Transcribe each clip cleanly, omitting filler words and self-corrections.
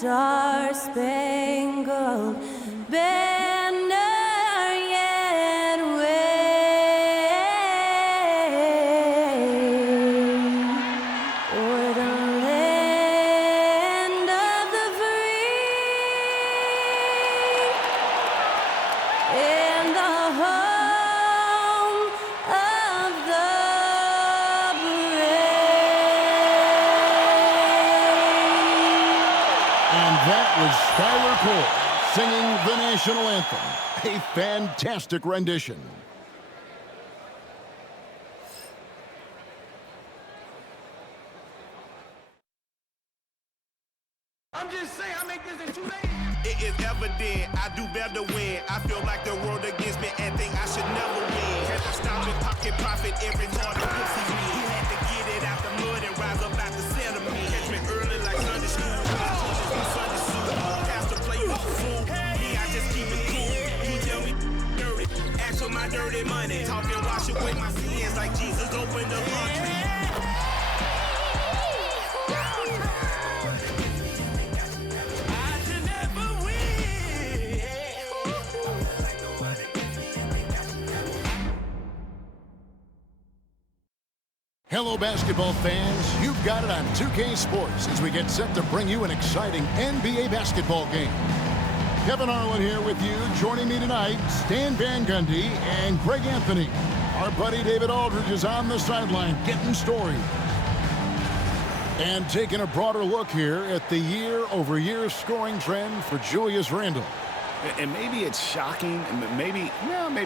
star-spangled banner yet wave o'er the land of the free and the home of the brave. And that was Skylar Cole singing the national anthem. A fantastic rendition. I'm just saying, I make this in 2 days. It is evident I do better when I feel like the world against me and think I should never win. Can't stop it, pocket profit every morning. Pussy me. He had to get it out the mud and rise up out the center me. Catch me early like Sunday school. Sunday suit. Pastor play with the fool. Me, I just keep it cool. He tell me dirty. Ask for my dirty money. Talking wash away my sins like Jesus opened the laundry. Hello, basketball fans. You've got it on 2K Sports as we get set to bring you an exciting NBA basketball game. Kevin Harlan here with you. Joining me tonight, Stan Van Gundy and Greg Anthony. Our buddy David Aldridge is on the sideline getting story. And taking a broader look here at the year-over-year scoring trend for Julius Randle. And maybe it's shocking, maybe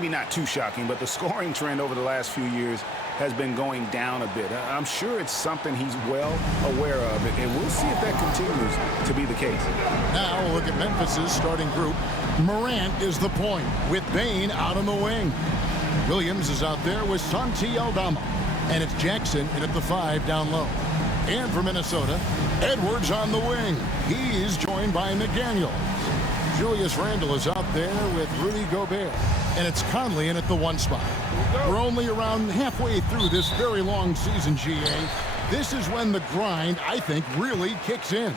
not too shocking, but the scoring trend over the last few years has been going down a bit. I'm sure it's something he's well aware of, and we'll see if that continues to be the case. Now we'll look at Memphis's starting group. Morant is the point, with Bane out on the wing. Williams is out there with Santi Aldama, and it's Jackson in at the 5 down low. And for Minnesota, Edwards on the wing. He's joined by McDaniels. Julius Randle is out there with Rudy Gobert, and it's Conley in at the 1 spot. We're only around halfway through this very long season, GA. This is when the grind, I think, really kicks in.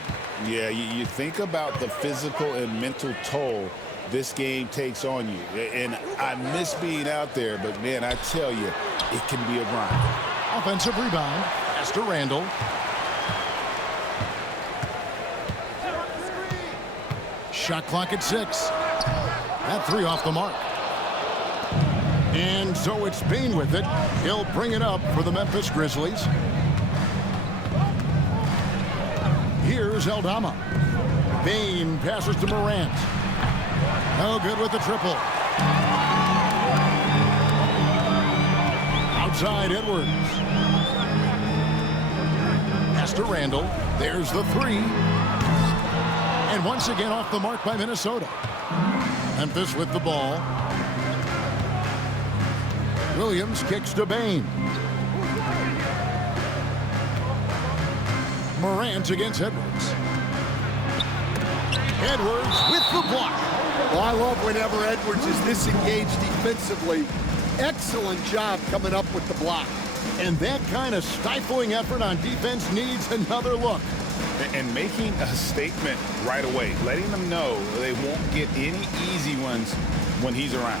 Yeah, you think about the physical and mental toll this game takes on you. And I miss being out there, but, man, I tell you, it can be a grind. Offensive rebound. Pass to Randle. Shot clock at 6. That 3 off the mark. And so it's Bane with it. He'll bring it up for the Memphis Grizzlies. Here's Aldama. Bane passes to Morant. No good with the triple. Outside Edwards. Pass to Randle. There's the 3. And once again off the mark by Minnesota. Memphis with the ball. Williams kicks to Bane. Morant against Edwards. Edwards with the block. Well, I love whenever Edwards is disengaged defensively. Excellent job coming up with the block. And that kind of stifling effort on defense needs another look. And making a statement right away, letting them know they won't get any easy ones when he's around.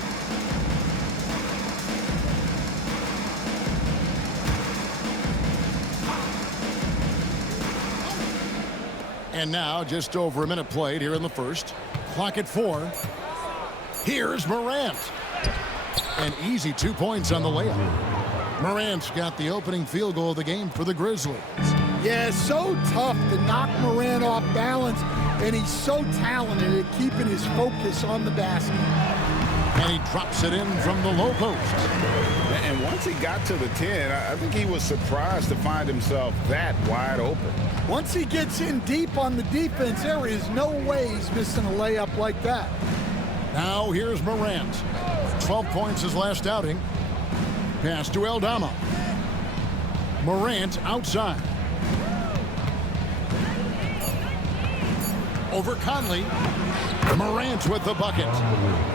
And now just over a minute played here in the first. Clock at 4. Here's Morant. An easy 2 points on the layup. Morant's got the opening field goal of the game for the Grizzlies. Yeah, so tough to knock Morant off balance, and he's so talented at keeping his focus on the basket. And he drops it in from the low post. And once he got to the 10, I think he was surprised to find himself that wide open. Once he gets in deep on the defense, there is no way he's missing a layup like that. Now here's Morant. 12 points his last outing. Pass to Aldama. Morant outside. Over Conley. Morant with the bucket.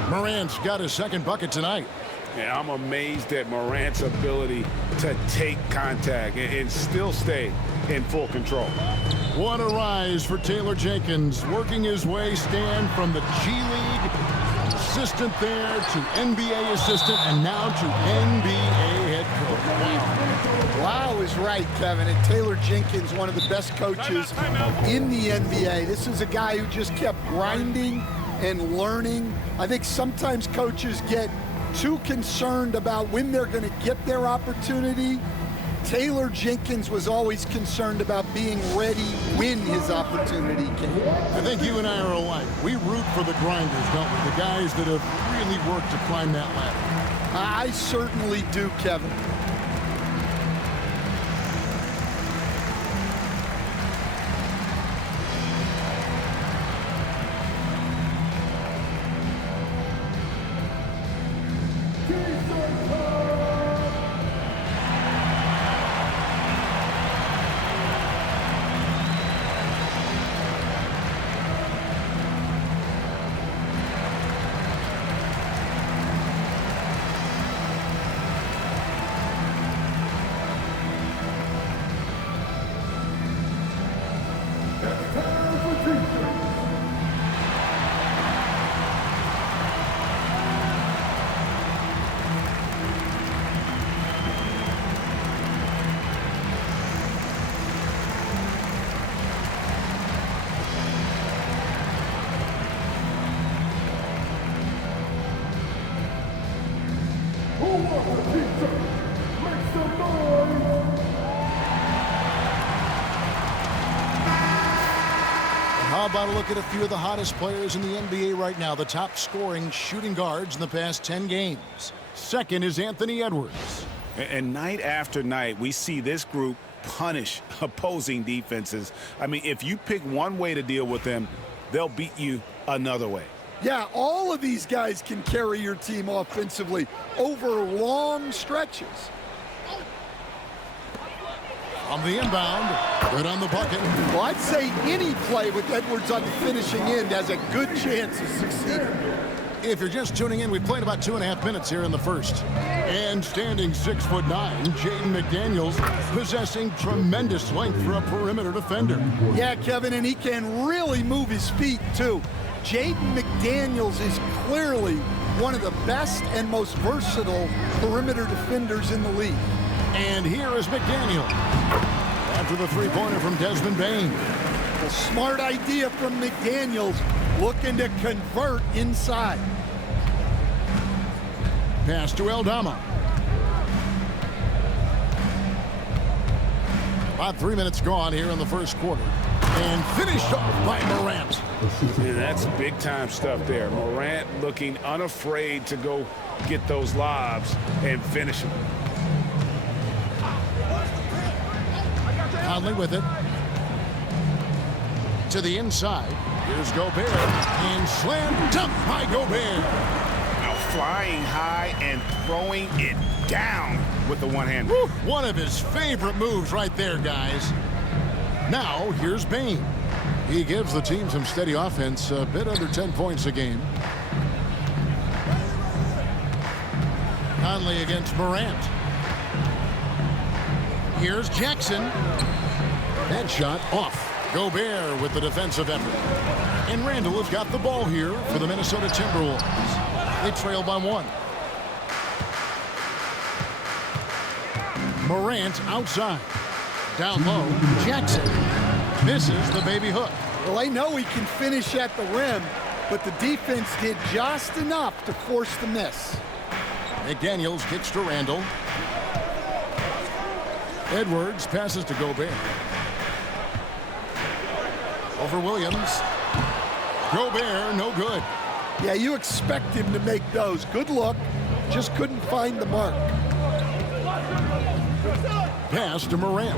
Morant's got his second bucket tonight. Yeah, I'm amazed at Morant's ability to take contact and still stay in full control. What a rise for Taylor Jenkins, working his way, Stan, from the G League assistant there to NBA assistant and now to NBA head coach. Wow is right, Kevin. And Taylor Jenkins, one of the best coaches in the NBA. This is a guy who just kept grinding and learning. I think sometimes coaches get too concerned about when they're going to get their opportunity. Taylor Jenkins was always concerned about being ready when his opportunity came. I think you and I are alike. We root for the grinders, don't we? The guys that have really worked to climb that ladder. I certainly do, Kevin. How about a look at a few of the hottest players in the NBA right now, the top scoring shooting guards in the past 10 games. Second is Anthony Edwards. And night after night, we see this group punish opposing defenses. I mean, if you pick one way to deal with them, they'll beat you another way. Yeah, all of these guys can carry your team offensively over long stretches. On the inbound, good on the bucket. Well, I'd say any play with Edwards on the finishing end has a good chance of succeeding. If you're just tuning in, we've played about 2.5 minutes here in the first. And standing 6'9", Jaden McDaniels, possessing tremendous length for a perimeter defender. Yeah, Kevin, and he can really move his feet, too. Jaden McDaniels is clearly one of the best and most versatile perimeter defenders in the league. And here is McDaniel after the three-pointer from Desmond Bane. A smart idea from McDaniels, looking to convert inside. Pass to Eldama. About 3 minutes gone here in the first quarter. And finished off by Morant. Yeah, that's big-time stuff there. Morant looking unafraid to go get those lobs and finish them. Conley with it. To the inside. Here's Gobert. And slam dunk by Gobert. Now flying high and throwing it down with the one-hand. One of his favorite moves right there, guys. Now, here's Bane. He gives the team some steady offense, a bit under 10 points a game. Conley against Morant. Here's Jackson. That shot off. Gobert with the defensive effort. And Randall has got the ball here for the Minnesota Timberwolves. They trail by 1. Morant outside. Down low, Jackson misses the baby hook. Well, I know he can finish at the rim, but the defense did just enough to force the miss. McDaniels kicks to Randall. Edwards passes to Gobert. Over Williams. Gobert, no good. Yeah, you expect him to make those. Good look, just couldn't find the mark. Pass to Morant.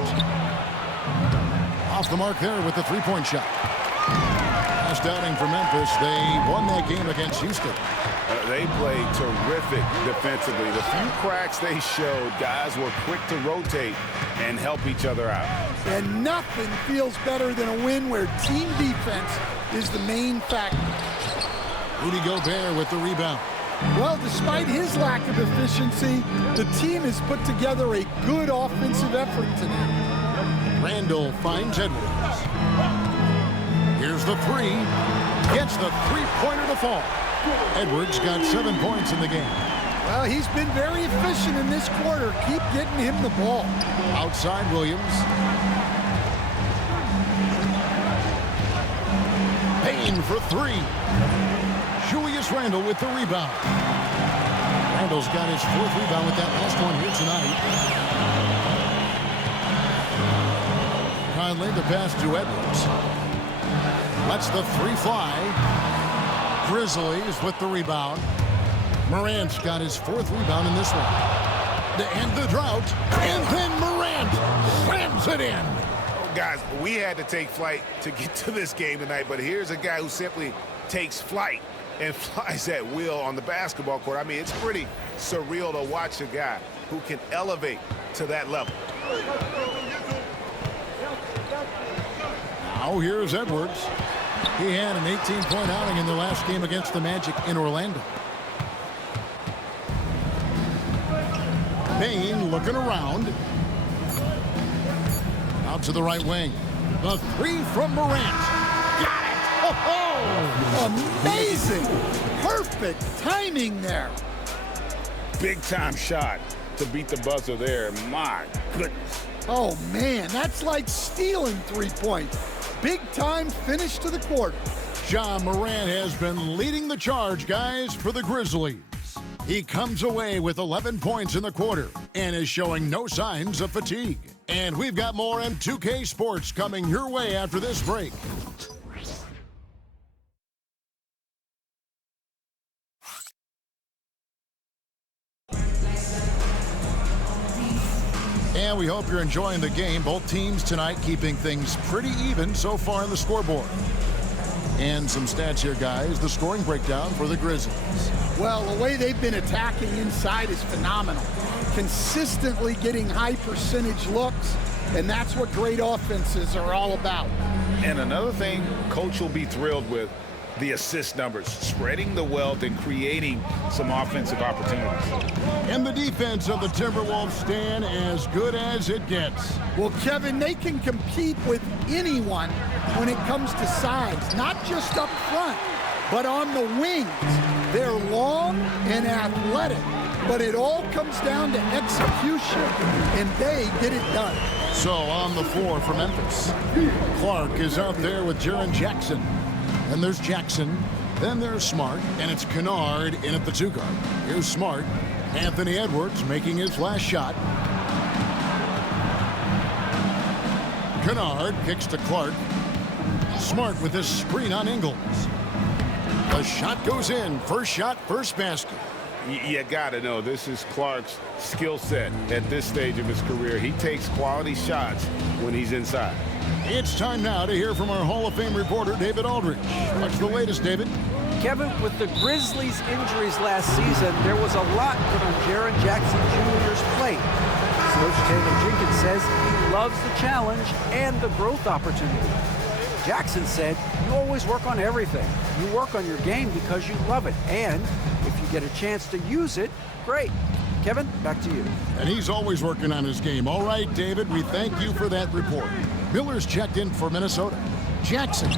Off the mark there with the three-point shot. Last outing for Memphis, they won that game against Houston. They played terrific defensively. The few cracks they showed, guys were quick to rotate and help each other out. And nothing feels better than a win where team defense is the main factor. Rudy Gobert with the rebound. Well, despite his lack of efficiency, the team has put together a good offensive effort tonight. Randall finds Edwards. Here's the three. Gets the three-pointer to fall. Edwards got 7 points in the game. Well, he's been very efficient in this quarter. Keep getting him the ball. Outside Williams. Payne for three. Julius Randle with the rebound. Randle's got his 4th rebound with that last one here tonight. Conley, the pass to Edwards. Lets the three fly. Grizzlies with the rebound. Morant's got his 4th rebound in this one. To end the drought. And then Morant slams it in. Oh, guys, we had to take flight to get to this game tonight, but here's a guy who simply takes flight and flies at will on the basketball court. I mean, it's pretty surreal to watch a guy who can elevate to that level. Now here's Edwards. He had an 18-point outing in the last game against the Magic in Orlando. Payne looking around. Out to the right wing. The three from Morant. Got it! Oh, amazing! Perfect timing there. Big-time shot to beat the buzzer there. My goodness. Oh, man, that's like stealing 3 points. Big-time finish to the quarter. Ja Morant has been leading the charge, guys, for the Grizzlies. He comes away with 11 points in the quarter and is showing no signs of fatigue. And we've got more M2K Sports coming your way after this break. And we hope you're enjoying the game. Both teams tonight keeping things pretty even so far on the scoreboard. And some stats here, guys. The scoring breakdown for the Grizzlies. Well, the way they've been attacking inside is phenomenal. Consistently getting high percentage looks, and that's what great offenses are all about. And another thing Coach will be thrilled with, the assist numbers, spreading the wealth and creating some offensive opportunities. And the defense of the Timberwolves stand as good as it gets. Well, Kevin, they can compete with anyone when it comes to size, not just up front, but on the wings. They're long and athletic, but it all comes down to execution, and they get it done. So on the floor for Memphis, Clark is out there with Jaren Jackson. Then there's Jackson. Then there's Smart, and it's Kennard in at the 2 guard. Here's Smart. Anthony Edwards making his last shot. Kennard kicks to Clark. Smart with his screen on Ingles. The shot goes in. First shot, first basket. You gotta know, this is Clark's skill set at this stage of his career. He takes quality shots when he's inside. It's time now to hear from our Hall of Fame reporter, David Aldridge. What's the latest, David? Kevin, with the Grizzlies' injuries last season, there was a lot put on Jaren Jackson Jr.'s plate. Coach Taylor Jenkins says he loves the challenge and the growth opportunity. Jackson said, you always work on everything. You work on your game because you love it. And if you get a chance to use it, great. Kevin, back to you. And he's always working on his game. All right, David, we thank you for that report. Miller's checked in for Minnesota. Jackson,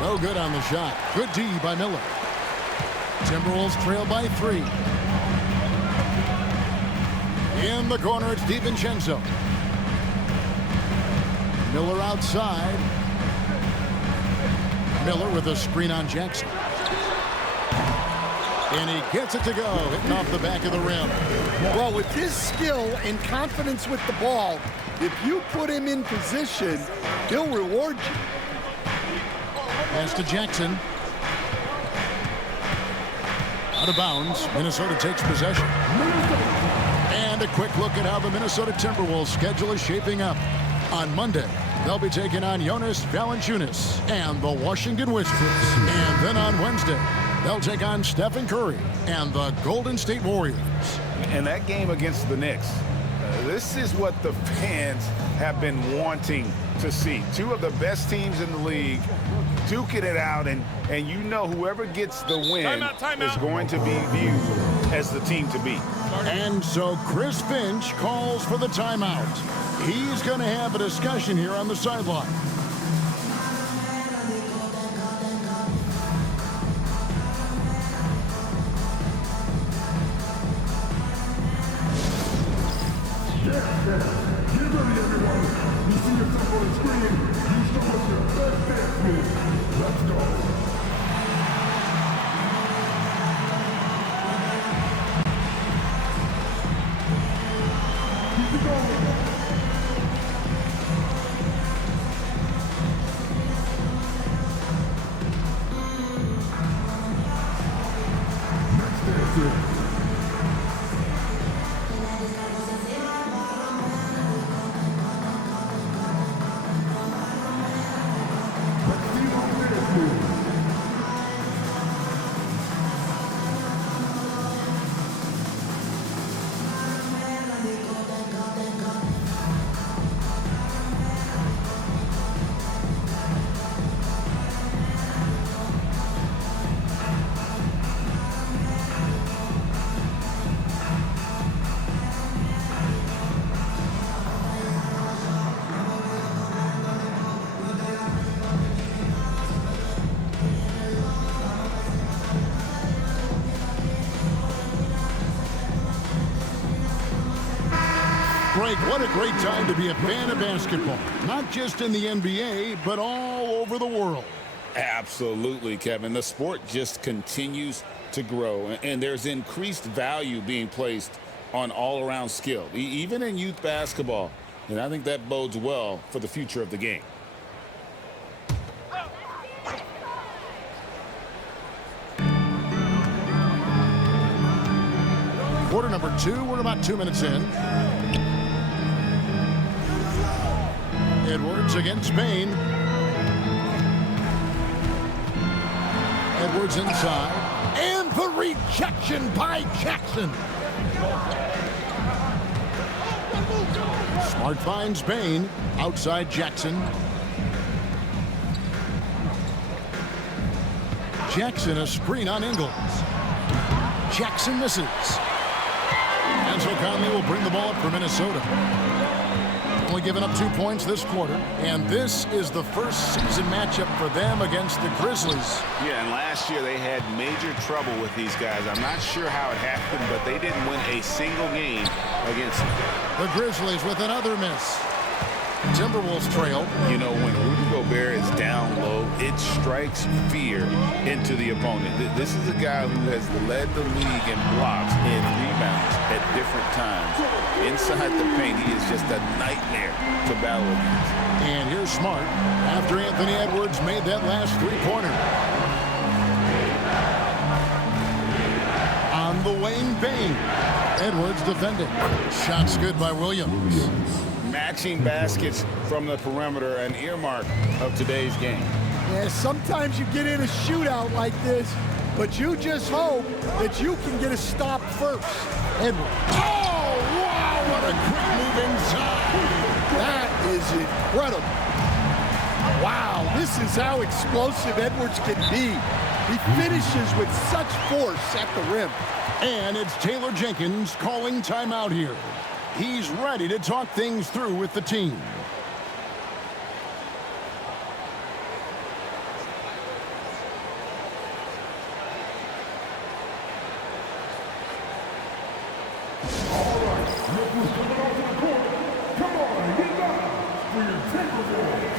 no good on the shot. Good D by Miller. Timberwolves trail by 3. In the corner, it's DiVincenzo. Miller outside. Miller with a screen on Jackson. And he gets it to go, hitting off the back of the rim. Well, with his skill and confidence with the ball, if you put him in position, he'll reward you. Pass to Jackson. Out of bounds. Minnesota takes possession. And a quick look at how the Minnesota Timberwolves schedule is shaping up. On Monday, they'll be taking on Jonas Valanciunas and the Washington Wizards. And then on Wednesday, they'll take on Stephen Curry and the Golden State Warriors. And that game against the Knicks, this is what the fans have been wanting to see. Two of the best teams in the league duking it out, and you know whoever gets the win is going to be viewed as the team to beat. And so Chris Finch calls for the timeout. He's going to have a discussion here on the sideline. Greg, what a great time to be a fan of basketball. Not just in the NBA, but all over the world. Absolutely, Kevin. The sport just continues to grow, and there's increased value being placed on all-around skill, even in youth basketball. And I think that bodes well for the future of the game. Quarter number 2, we're about 2 minutes in. Edwards against Bain. Edwards inside. And the rejection by Jackson. Smart finds Bain. Outside Jackson. Jackson a screen on Ingles. Jackson misses. Ansel Conley will bring the ball up for Minnesota. Only given up 2 points this quarter, and this is the first season matchup for them against the Grizzlies. Yeah, and last year they had major trouble with these guys. I'm not sure how it happened, but they didn't win a single game against them. The Grizzlies with another miss. Timberwolves trail. You know, when Rudy Gobert is down low, it strikes fear into the opponent. This is a guy who has led the league in blocks and rebounds at different times. Inside the paint, he is just a nightmare to battle against. And here's Smart after Anthony Edwards made that last three-pointer. On the Wayne Bain. Edwards defending. Shots good by Williams. Matching baskets from the perimeter, an earmark of today's game. Yeah, sometimes you get in a shootout like this, but you just hope that you can get a stop first. Edwards. Oh, wow, what a quick move inside. That is incredible. Wow, this is how explosive Edwards can be. He finishes with such force at the rim. And it's Taylor Jenkins calling timeout here. He's ready to talk things through with the team. All right, look who's coming onto the court. Come on, get down for your Timberwolves.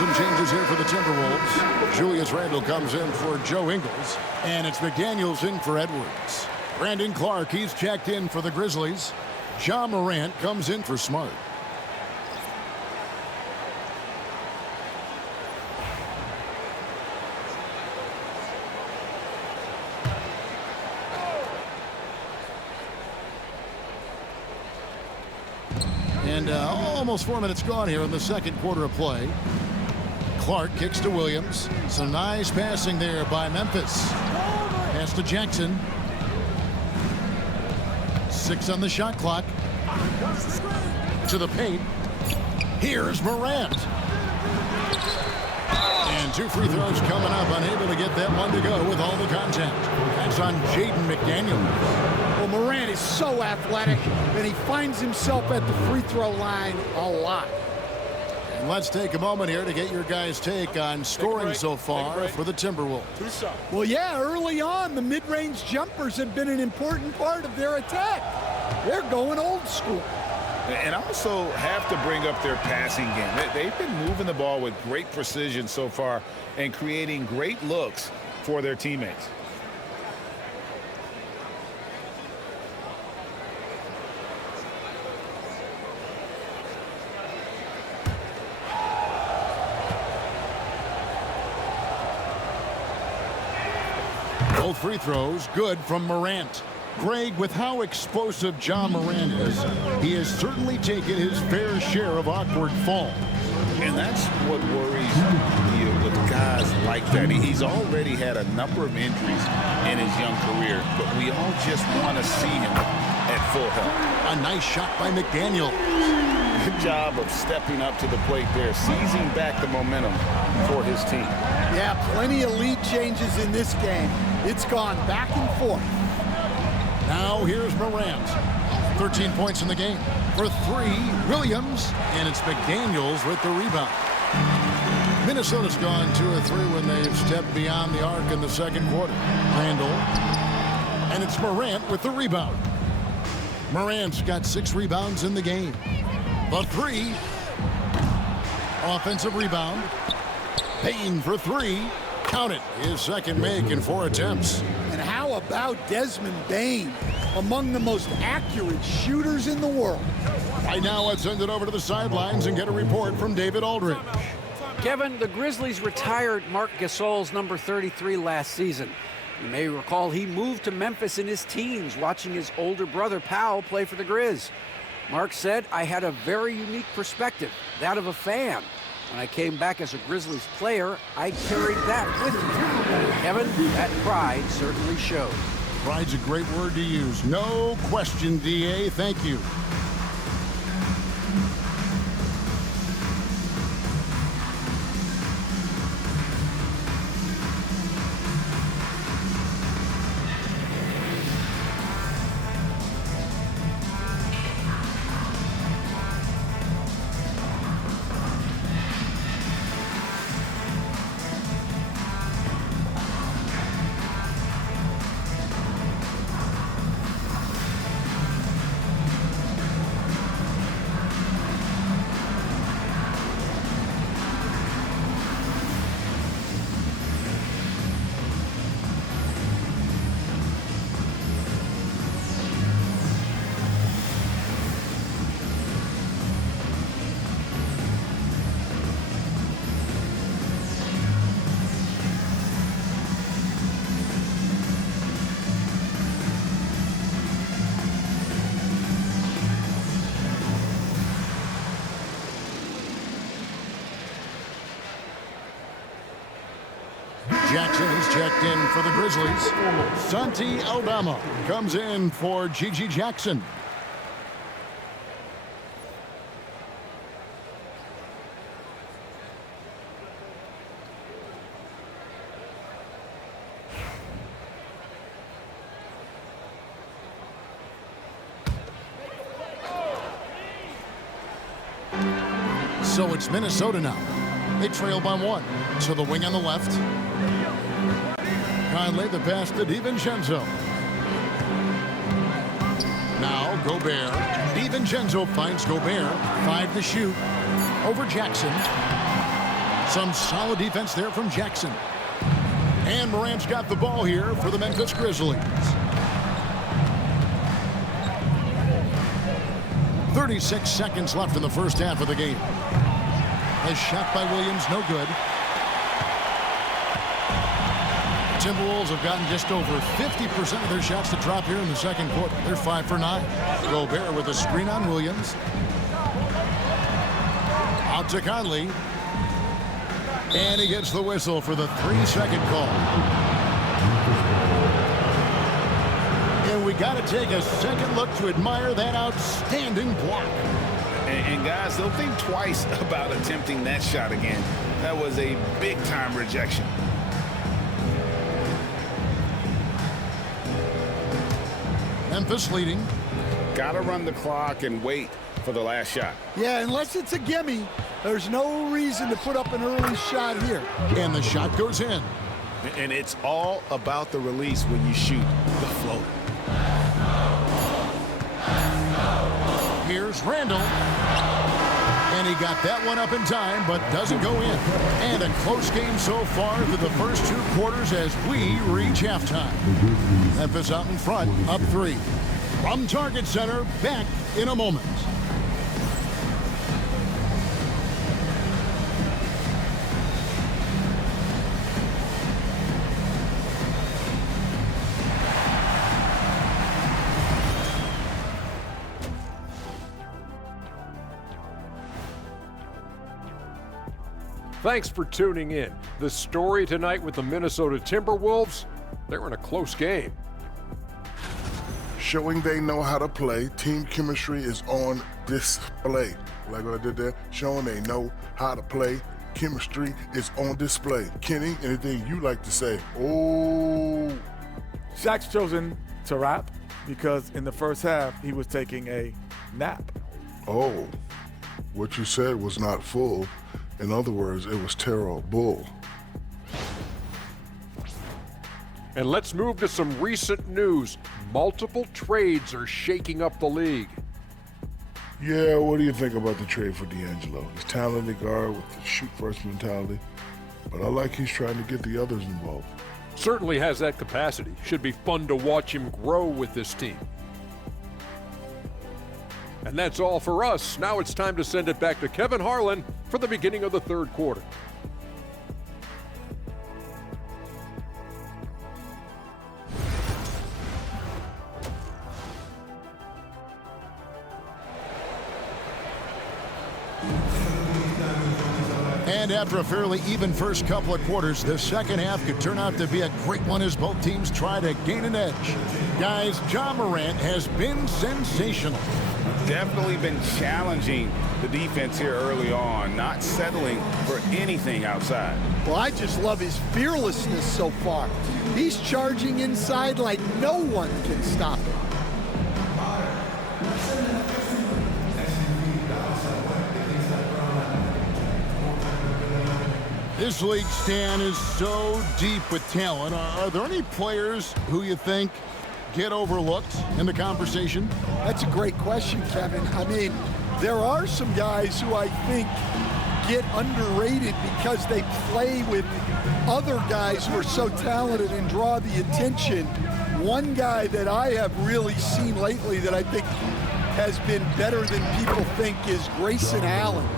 some changes here for the Timberwolves. Julius Randle comes in for Joe Ingles, and it's McDaniels in for Edwards. Brandon Clark, he's checked in for the Grizzlies. John Morant comes in for Smart. And almost 4 minutes gone here in the second quarter of play. Clark kicks to Williams. Some nice passing there by Memphis. Pass to Jackson. 6 on the shot clock. To the paint. Here's Morant. And 2 free throws coming up. Unable to get that one to go with all the contact. That's on Jaden McDaniels. Well, Morant is so athletic, and he finds himself at the free throw line a lot. And let's take a moment here to get your guys' take on scoring so far for the Timberwolves. Well, yeah, early on, the mid-range jumpers have been an important part of their attack. They're going old school. And also have to bring up their passing game. They've been moving the ball with great precision so far and creating great looks for their teammates. Both free throws good from Morant. Greg, with how explosive John Morant is, he has certainly taken his fair share of awkward falls. And that's what worries you with guys like that. He's already had a number of injuries in his young career, but we all just want to see him at full health. A nice shot by McDaniel. Good job of stepping up to the plate there, seizing back the momentum for his team. Yeah, plenty of lead changes in this game. It's gone back and forth. Now here's Morant. 13 points in the game. For 3, Williams, and it's McDaniels with the rebound. Minnesota's gone 2 of 3 when they've stepped beyond the arc in the second quarter. Randle, and it's Morant with the rebound. Morant's got 6 rebounds in the game. The 3, offensive rebound. Payne for 3. Count it. His second make in 4 attempts. And how about Desmond Bane, among the most accurate shooters in the world? Right now, let's send it over to the sidelines and get a report from David Aldridge. Kevin, the Grizzlies retired Marc Gasol's number 33 last season. You may recall he moved to Memphis in his teens, watching his older brother Powell play for the Grizz. Mark said, "I had a very unique perspective, that of a fan. When I came back as a Grizzlies player, I carried that with me." Kevin, that pride certainly showed. Pride's a great word to use. No question, DA. Thank you. Jackson is checked in for the Grizzlies. Santi Aldama comes in for Gigi Jackson. So it's Minnesota now. They trail by 1. To the wing on the left. Conley, the pass to DiVincenzo. Now Gobert. DiVincenzo finds Gobert. 5 to shoot. Over Jackson. Some solid defense there from Jackson. And Morant's got the ball here for the Memphis Grizzlies. 36 seconds left in the first half of the game. A shot by Williams, no good. Timberwolves have gotten just over 50% of their shots to drop here in the second quarter. They're 5 for 9. Gobert with a screen on Williams. Out to Conley. And he gets the whistle for the 3-second call. And we got to take a second look to admire that outstanding block. And guys, they'll think twice about attempting that shot again. That was a big-time rejection. Memphis leading. Got to run the clock and wait for the last shot. Yeah, unless it's a gimme, there's no reason to put up an early shot here. And the shot goes in. And it's all about the release when you shoot the floater. Here's Randall. And he got that one up in time, but doesn't go in. And a close game so far through the first 2 quarters as we reach halftime. Memphis out in front, up 3. From Target Center, back in a moment. Thanks for tuning in. The story tonight with the Minnesota Timberwolves, they're in a close game. Showing they know how to play. Team chemistry is on display. Like what I did there, showing they know how to play. Chemistry is on display. Kenny, anything you like to say? Oh. Shaq's chosen to rap because in the first half, he was taking a nap. Oh. What you said was not full. In other words, it was terrible. And let's move to some recent news. Multiple trades are shaking up the league. Yeah, what do you think about the trade for D'Angelo? He's talented guard with the shoot-first mentality, but I like he's trying to get the others involved. Certainly has that capacity. Should be fun to watch him grow with this team. And that's all for us. Now it's time to send it back to Kevin Harlan for the beginning of the third quarter. And after a fairly even first couple of quarters, the second half could turn out to be a great one as both teams try to gain an edge. Guys, Ja Morant has been sensational. Definitely been challenging the defense here early on, not settling for anything outside. Well, I just love his fearlessness so far. He's charging inside like no one can stop him. This league, Stan, is so deep with talent. Are there any players who you think get overlooked in the conversation? That's a great question, Kevin. I mean, there are some guys who I think get underrated because they play with other guys who are so talented and draw the attention. One guy that I have really seen lately that I think has been better than people think is Grayson Allen.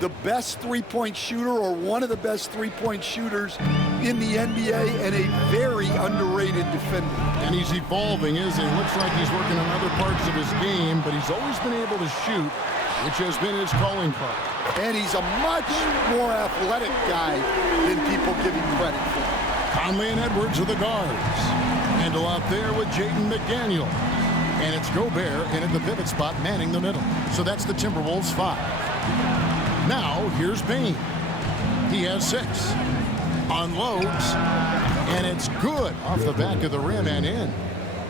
The best three-point shooter, or one of the best three-point shooters in the NBA, and a very underrated defender. And he's evolving, isn't he? Looks like he's working on other parts of his game, but he's always been able to shoot, which has been his calling card. And he's a much more athletic guy than people give him credit for. Conley and Edwards are the guards. Handle out there with Jaden McDaniel. And it's Gobert in at the pivot spot, manning the middle. So that's the Timberwolves 5. Now, here's Bane. He has 6. Unloads. And it's good off the back of the rim and in.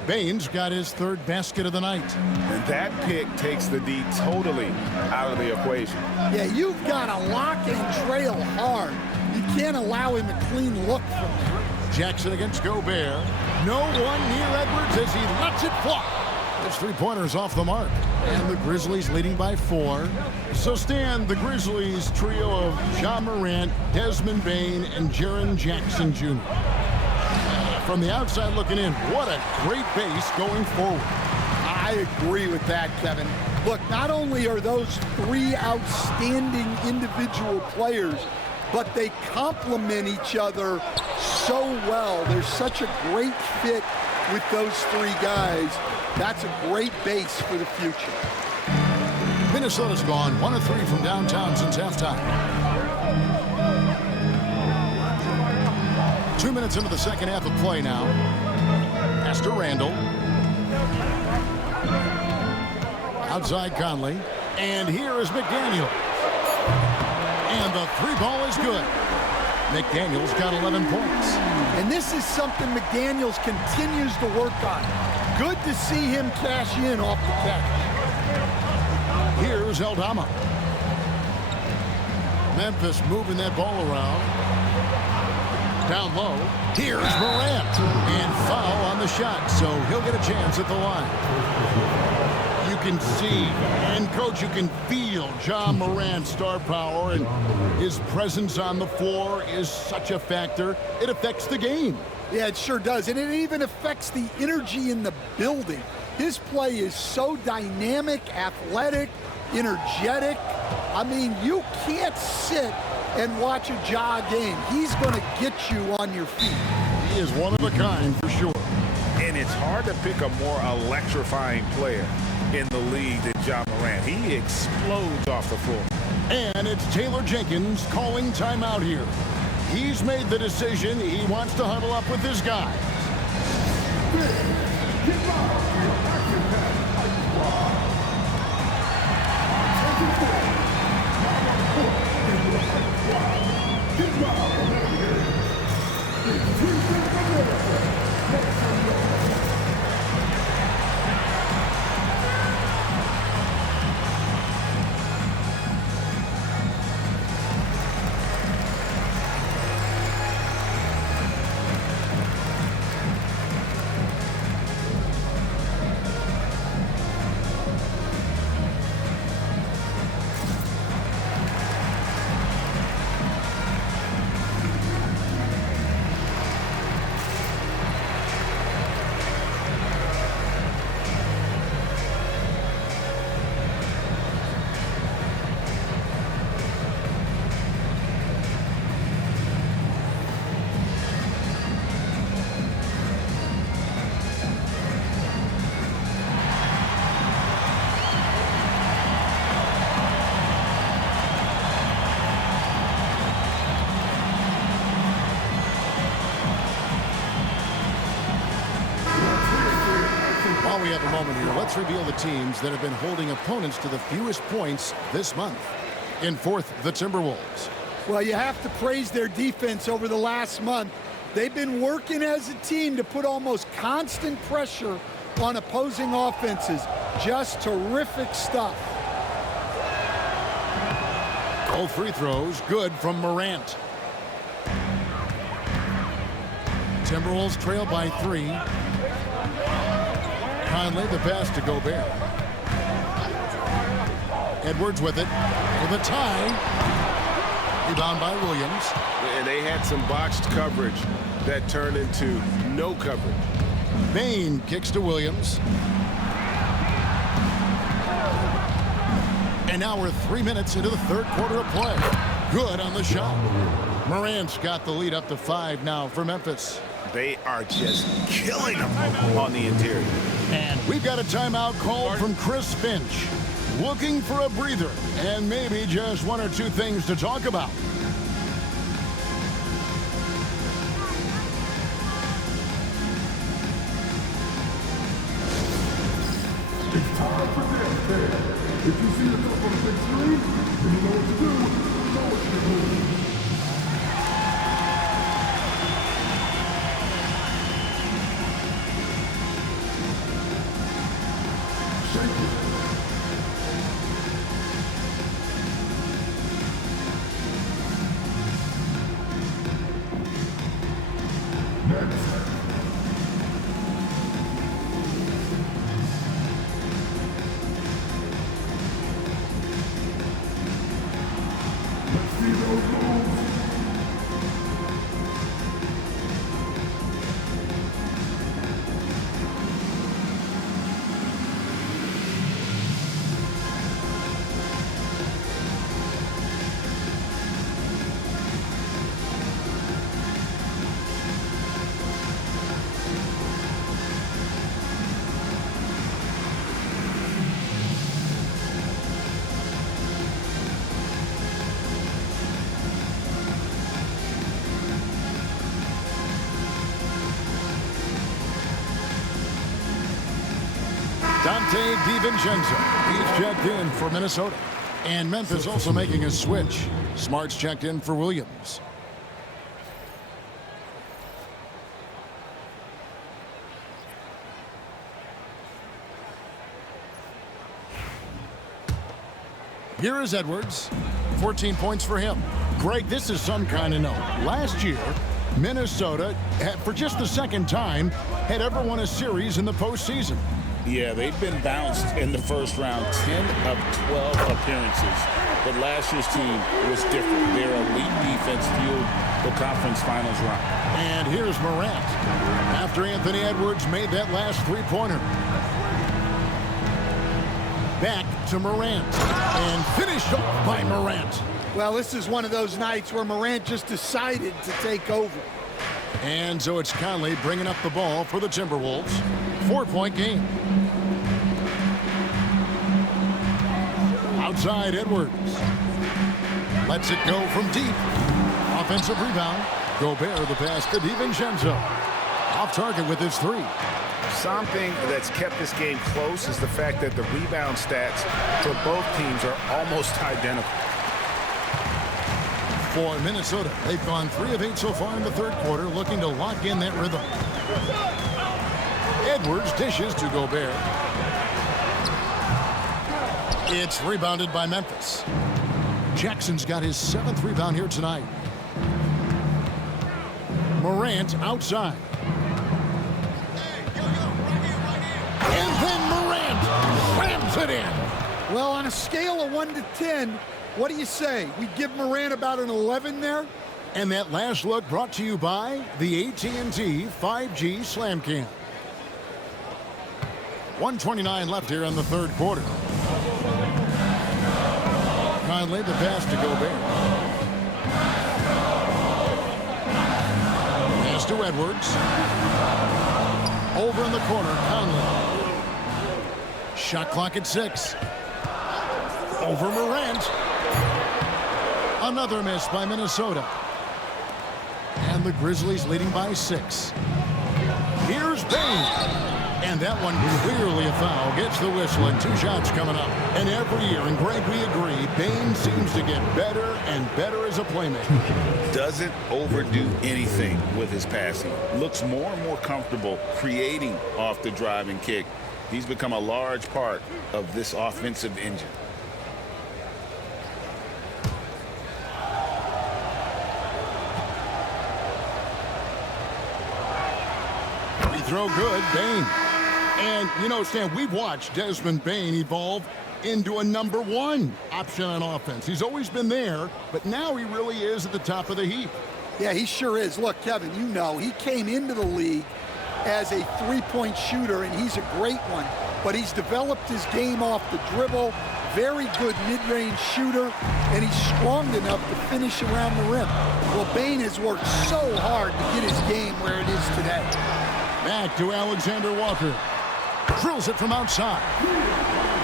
Bane's got his 3rd basket of the night. And that pick takes the D totally out of the equation. Yeah, you've got to lock and trail hard. You can't allow him a clean look from there. Jackson against Gobert. No one near Edwards as he lets it fly. It's 3-pointers off the mark. And the Grizzlies leading by 4. So stand the Grizzlies trio of Ja Morant, Desmond Bane, and Jaren Jackson Jr. From the outside looking in, what a great base going forward. I agree with that, Kevin. Look, not only are those 3 outstanding individual players, but they complement each other so well. There's such a great fit with those 3 guys. That's a great base for the future. Minnesota's gone 1 of 3 from downtown since halftime. 2 minutes into the second half of play now. Pass to Randall. Outside Conley. And here is McDaniel. And the 3 ball is good. McDaniel's got 11 points. And this is something McDaniels continues to work on. Good to see him cash in off the catch. Here's Aldama. Memphis moving that ball around. Down low. Here's Morant. And foul on the shot, so he'll get a chance at the line. You can see, and coach, you can feel Ja Morant's star power, and his presence on the floor is such a factor. It affects the game. Yeah, it sure does, and it even affects the energy in the building. His play is so dynamic, athletic, energetic. I mean, you can't sit and watch a Ja game. He's going to get you on your feet. He is one of a kind for sure. And it's hard to pick a more electrifying player in the league than Ja Morant. He explodes off the floor. And it's Taylor Jenkins calling timeout here. He's made the decision. He wants to huddle up with his guys. While we have a moment here, let's reveal the teams that have been holding opponents to the fewest points this month. In fourth, the Timberwolves. Well, you have to praise their defense over the last month. They've been working as a team to put almost constant pressure on opposing offenses. Just terrific stuff. All free throws good from Morant. Timberwolves trail by 3. Conley, the pass to Gobert. Edwards with it for the tie. Rebound by Williams. And they had some botched coverage that turned into no coverage. Bane kicks to Williams. And now we're 3 minutes into the third quarter of play. Good on the shot. Morant's got the lead up to 5 now for Memphis. They are just killing them on the interior. And we've got a timeout called from Chris Finch. Looking for a breather and maybe just 1 or 2 things to talk about. It's time for this. If you see the top on the big screen, then you know what to do. You know what to do. Shake it. Next. Dante DiVincenzo. He's checked in for Minnesota. And Memphis also making a switch. Smart's checked in for Williams. Here is Edwards. 14 points for him. Greg, this is some kind of note. Last year, Minnesota, for just the second time, had ever won a series in the postseason. Yeah, they've been bounced in the first round 10 of 12 appearances. But last year's team was different. Their elite defense fueled the conference finals run. And here's Morant. After Anthony Edwards made that last three-pointer. Back to Morant. And finished off by Morant. Well, this is one of those nights where Morant just decided to take over. And so it's Conley bringing up the ball for the Timberwolves. 4-point game. Outside Edwards. Lets it go from deep. Offensive rebound. Gobert the pass to DiVincenzo. Off target with his three. Something that's kept this game close is the fact that the rebound stats for both teams are almost identical. For Minnesota, they've gone 3 of 8 so far in the third quarter, looking to lock in that rhythm. Edwards dishes to Gobert. It's rebounded by Memphis. Jackson's got his 7th rebound here tonight. Morant outside. And then Morant slams it in. Well, on a scale of 1 to 10, what do you say? We give Morant about an 11 there? And that last look brought to you by the AT&T 5G Slam Cam. 1:29 left here in the third quarter. Conley the pass to Gobert. Pass to Edwards. Over in the corner, Conley. Shot clock at 6. Over Morant. Another miss by Minnesota. And the Grizzlies leading by 6. Here's Bane. And that one clearly a foul. Gets the whistle and 2 shots coming up. And every year, and Greg, we agree, Bane seems to get better and better as a playmaker. Doesn't overdo anything with his passing. Looks more and more comfortable creating off the drive and kick. He's become a large part of this offensive engine. Free throw good, Bane. And, you know, Stan, we've watched Desmond Bane evolve into a number 1 option on offense. He's always been there, but now he really is at the top of the heap. Yeah, he sure is. Look, Kevin, you know, he came into the league as a three-point shooter, and he's a great one. But he's developed his game off the dribble, very good mid-range shooter, and he's strong enough to finish around the rim. Well, Bane has worked so hard to get his game where it is today. Back to Alexander Walker. Drills it from outside.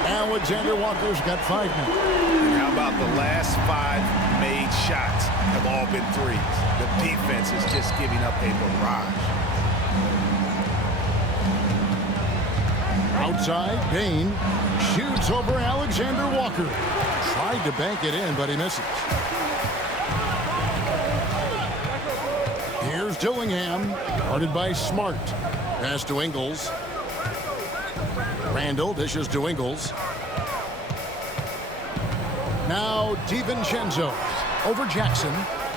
Alexander Walker's got 5 minutes. And how about the last 5 made shots have all been threes? The defense is just giving up a barrage. Outside, Bane shoots over Alexander Walker. Tried to bank it in, but he misses. Here's Dillingham, guarded by Smart. Pass to Ingles. Randall dishes to Ingles. Now DiVincenzo over Jackson.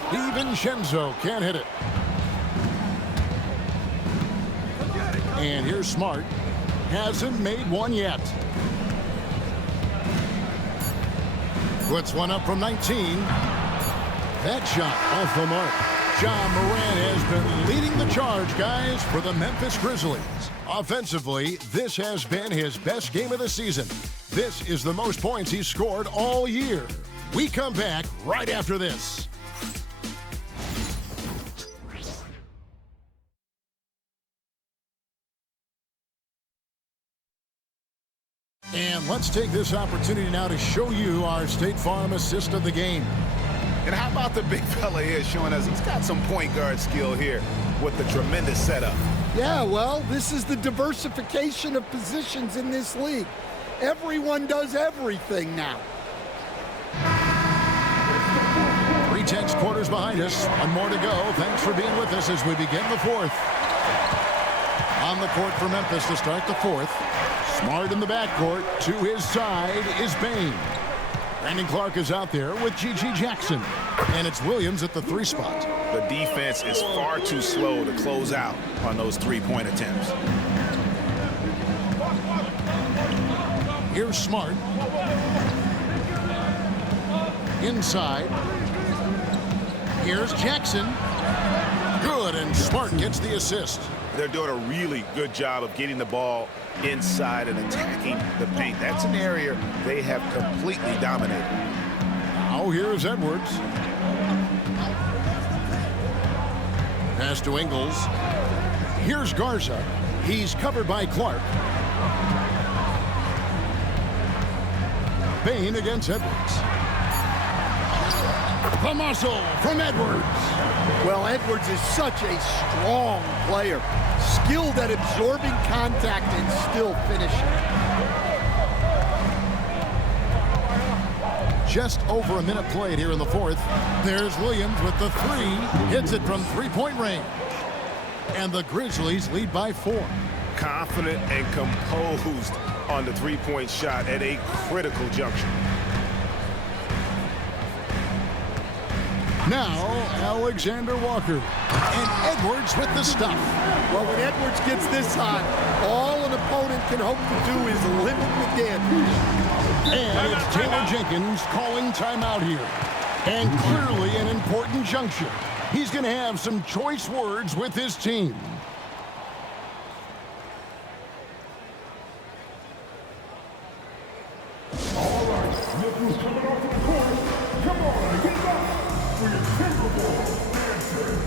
DiVincenzo can't hit it. And here's Smart. Hasn't made one yet. Puts one up from 19. That shot off the mark. Ja Morant has been leading the charge, guys, for the Memphis Grizzlies. Offensively, this has been his best game of the season. This is the most points he's scored all year. We come back right after this. And let's take this opportunity now to show you our State Farm assist of the game. And how about the big fella here showing us he's got some point guard skill here with the tremendous setup. Yeah, well, this is the diversification of positions in this league. Everyone does everything now. 3 quarters behind us. One more to go. Thanks for being with us as we begin the fourth. On the court for Memphis to start the fourth. Smart in the backcourt. To his side is Bane. Brandon Clark is out there with G.G. Jackson. And it's Williams at the 3 spot. The defense is far too slow to close out on those 3-point attempts. Here's Smart. Inside. Here's Jackson. Good, and Smart gets the assist. They're doing a really good job of getting the ball inside and attacking the paint. That's an area they have completely dominated. Now here's Edwards. Pass to Ingles. Here's Garza. He's covered by Clark. Bane against Edwards. The muscle from Edwards. Well, Edwards is such a strong player, skilled at absorbing contact and still finishing. Just over a minute played here in the fourth. There's Williams with the 3. Hits it from 3-point range. And the Grizzlies lead by 4. Confident and composed on the 3-point shot at a critical juncture. Now, Alexander Walker. And Edwards with the stuff. Well, when Edwards gets this hot, all an opponent can hope to do is limit the damage. And it's Taylor Jenkins calling timeout here. And clearly an important juncture. He's going to have some choice words with his team. All right, Memphis coming off the court. Come on, get it up for your Timberwolves dancer.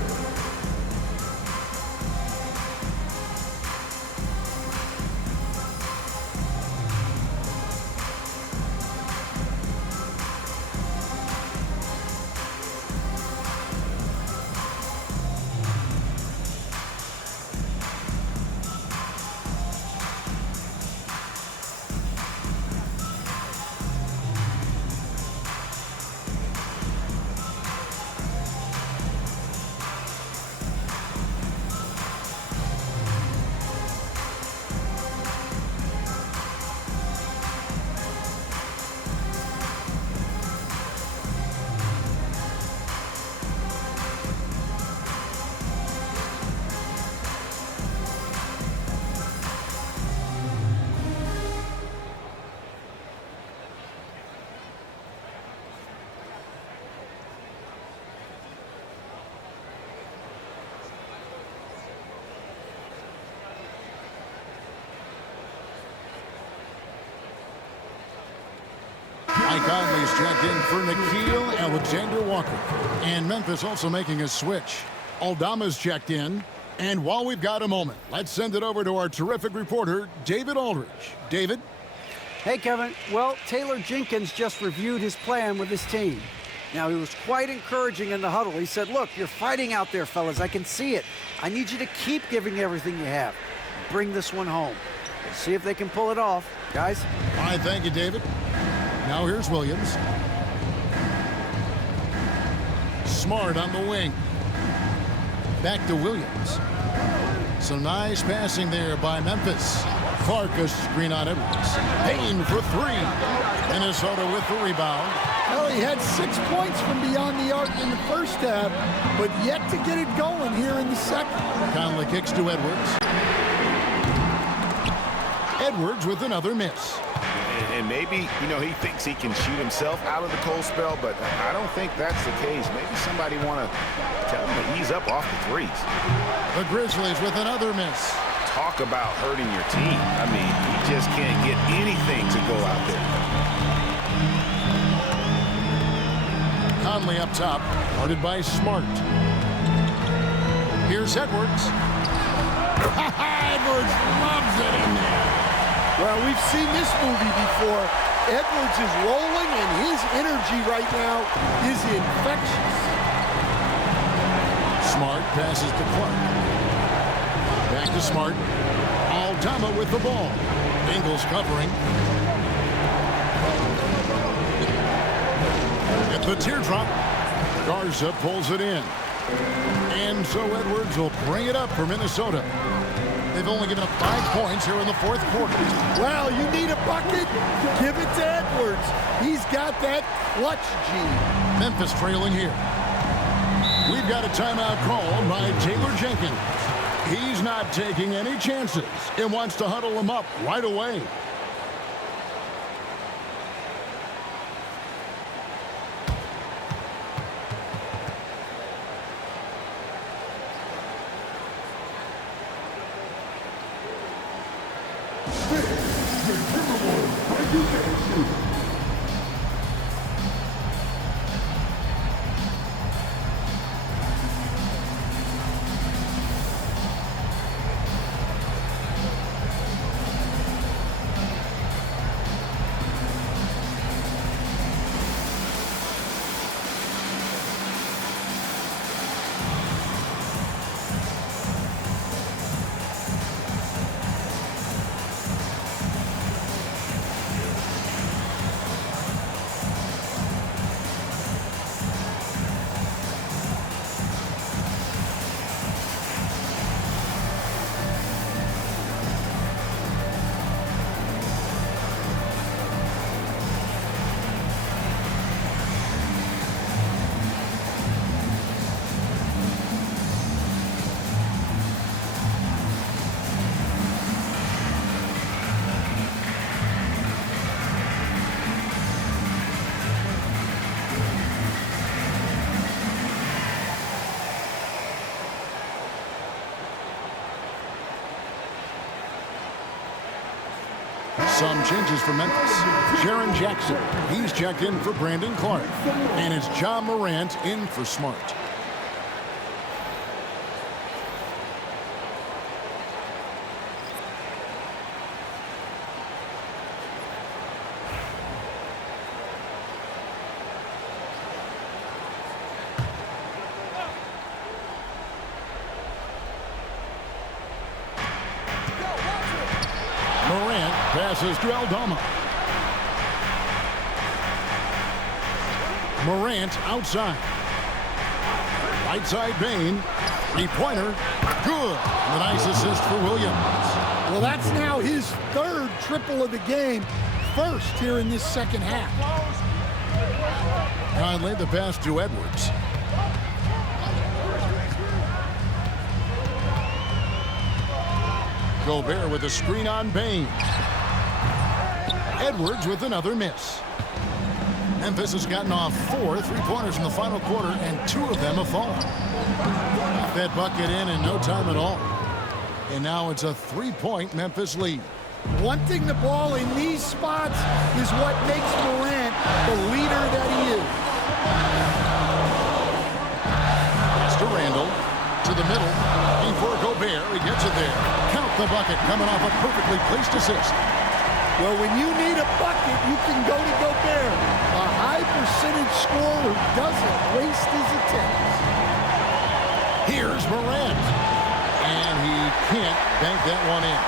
Mike Conley's checked in for Nickeil Alexander-Walker. And Memphis also making a switch. Aldama's checked in. And while we've got a moment, let's send it over to our terrific reporter, David Aldridge. David? Hey, Kevin. Well, Taylor Jenkins just reviewed his plan with his team. Now, he was quite encouraging in the huddle. He said, look, you're fighting out there, fellas. I can see it. I need you to keep giving everything you have. Bring this one home. Let's see if they can pull it off. Guys? All right, thank you, David. Now here's Williams. Smart on the wing. Back to Williams. Some nice passing there by Memphis. Clark a screen on Edwards. Payne for 3. Minnesota with the rebound. Well, he had 6 points from beyond the arc in the first half, but yet to get it going here in the second. Conley kicks to Edwards. Edwards with another miss. And maybe, you know, he thinks he can shoot himself out of the cold spell, but I don't think that's the case. Maybe somebody want to tell him to ease up off the threes. The Grizzlies with another miss. Talk about hurting your team. I mean, you just can't get anything to go out there. Conley up top, guarded by Smart. Here's Edwards. Edwards loves it in there. Well, we've seen this movie before. Edwards is rolling, and his energy right now is infectious. Smart passes to Clark. Back to Smart. Aldama with the ball. Ingles covering. At the teardrop. Garza pulls it in. And so Edwards will bring it up for Minnesota. They've only given up 5 points here in the fourth quarter. Well, you need a bucket? Give it to Edwards. He's got that clutch gene. Memphis trailing here. We've got a timeout called by Taylor Jenkins. He's not taking any chances and wants to huddle him up right away. Some changes for Memphis. Jaren Jackson, he's checked in for Brandon Clark. And it's John Morant in for Smart. Morant passes to Aldama. Morant outside. Right side Bain. Three-pointer. Good. And a nice assist for Williams. Well, that's now his third triple of the game. First here in this second half. Conley the pass to Edwards. Gobert with a screen on Bain. Edwards with another miss. Memphis has gotten off 4 three-pointers in the final quarter, and 2 of them have fallen. That bucket in no time at all. And now it's a 3-point Memphis lead. Wanting the ball in these spots is what makes Morant the leader that he is. Pass to Randall. To the middle. Before Gobert. He gets it there. Count the bucket coming off a perfectly placed assist. Well, when you need a bucket, you can go to Gobert. A high percentage scorer who doesn't waste his attempts. Here's Morant. And he can't bank that one in.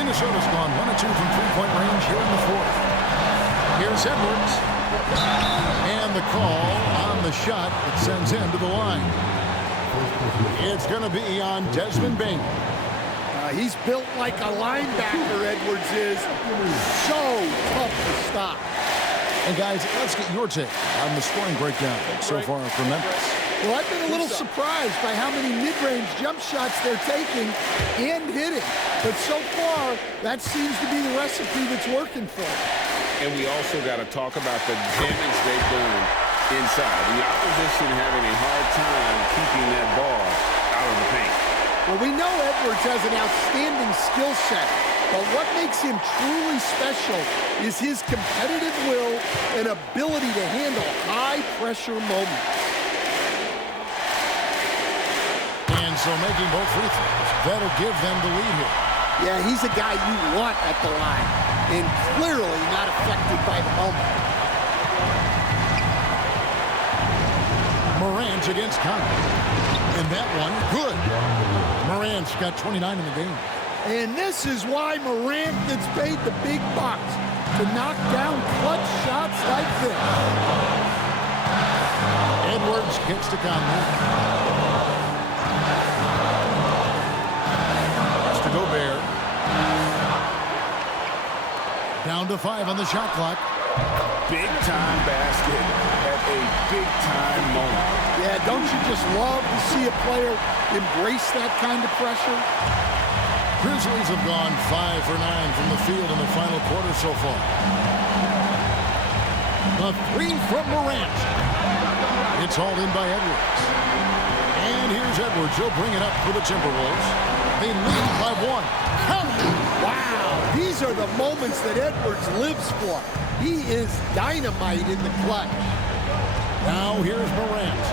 Minnesota's gone 1 of 2 from three-point range here in the fourth. Here's Edwards. And the call on the shot that sends him to the line. It's going to be on Desmond Bain. He's built like a linebacker, Edwards is. So tough to stop. And guys, let's get your take on the scoring breakdown so far for Memphis. Well, I've been a little surprised by how many mid-range jump shots they're taking and hitting. But so far, that seems to be the recipe that's working for them. And we also got to talk about the damage they've done inside. The opposition having a hard time keeping that ball out of the paint. Well, we know Edwards has an outstanding skill set, but what makes him truly special is his competitive will and ability to handle high-pressure moments. And so making both free throws, that'll give them the lead here. Yeah, he's a guy you want at the line, and clearly not affected by the moment. Morant against Conley. And that one, good. Morant's got 29 in the game. And this is why Morant gets paid the big bucks, to knock down clutch shots like this. Edwards kicks to Conley. It's to Gobert. Down to 5 on the shot clock. Big-time basket at a big-time moment. Yeah, don't you just love to see a player embrace that kind of pressure? Grizzlies have gone 5 for 9 from the field in the final quarter so far. The three from Morant. It's hauled in by Edwards. And here's Edwards. He'll bring it up for the Timberwolves. They lead by 1. Count it! Wow, these are the moments that Edwards lives for. He is dynamite in the clutch. Now here's Morant.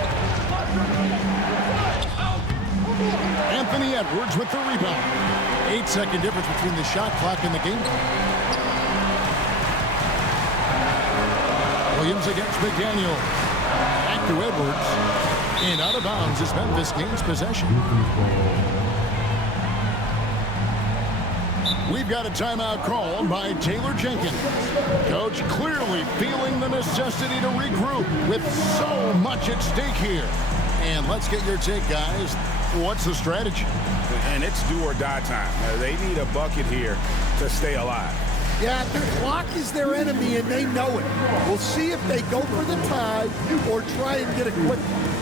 Anthony Edwards with the rebound. 8-second difference between the shot clock and the game. Williams against McDaniel. Back to Edwards. And out of bounds as Memphis gains possession. We've got a timeout called by Taylor Jenkins. Coach clearly feeling the necessity to regroup with so much at stake here. And let's get your take, guys. What's the strategy? And it's do or die time. They need a bucket here to stay alive. Yeah, their clock is their enemy, and they know it. We'll see if they go for the tie or try and get a quick one.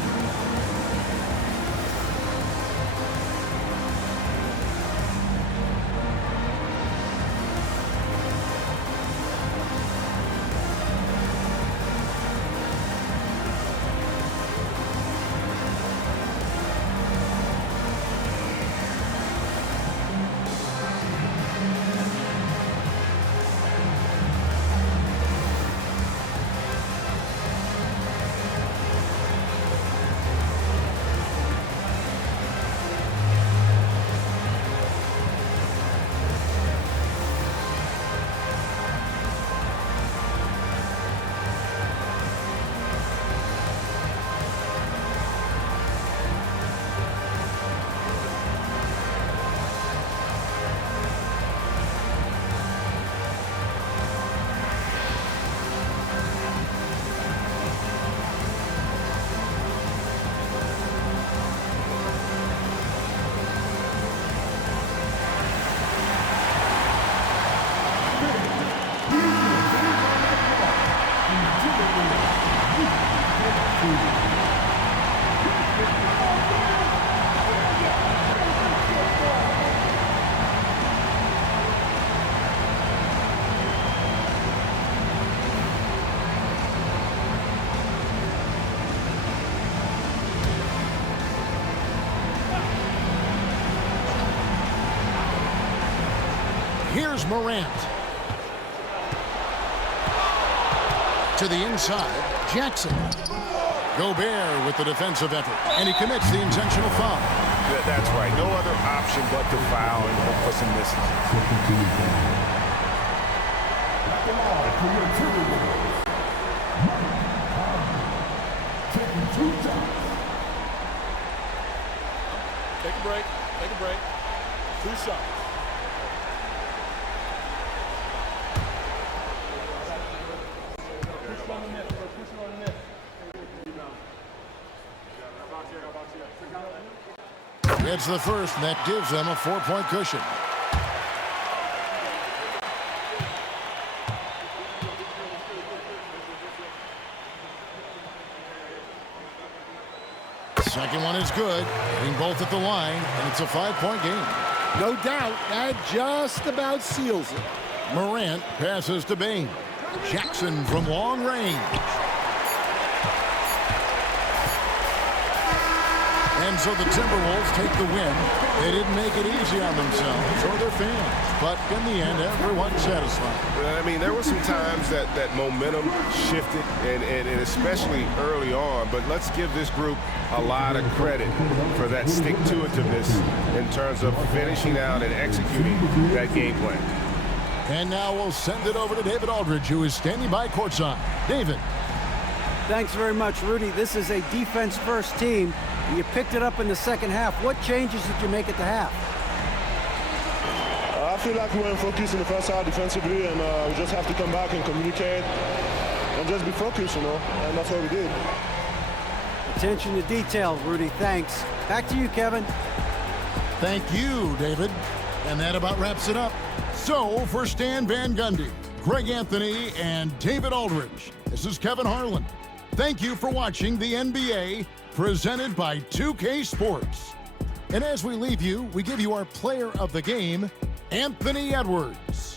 Here's Morant. To the inside, Jackson. Gobert with the defensive effort, and he commits the intentional foul. That's right. No other option but to foul and hope for some misses. Take a break. Take a break. 2 shots. It's the first, and that gives them a 4-point cushion. Second one is good, hitting both at the line, and it's a 5-point game. No doubt, that just about seals it. Morant passes to Bain. Jackson from long range. And so the Timberwolves take the win. They didn't make it easy on themselves or their fans. But in the end, everyone's satisfied. I mean, there were some times that momentum shifted, and especially early on. But let's give this group a lot of credit for that stick-to-itiveness in terms of finishing out and executing that game plan. And now we'll send it over to David Aldridge, who is standing by courtside. David. Thanks very much, Rudy. This is a defense-first team. You picked it up in the second half. What changes did you make at the half? I feel like we weren't focused in the first half defensively, and we just have to come back and communicate and just be focused, and that's what we did. Attention to detail, Rudy. Thanks. Back to you, Kevin. Thank you, David. And that about wraps it up. So, for Stan Van Gundy, Greg Anthony, and David Aldridge, this is Kevin Harlan. Thank you for watching the NBA, presented by 2K Sports. And as we leave you, we give you our player of the game, Anthony Edwards.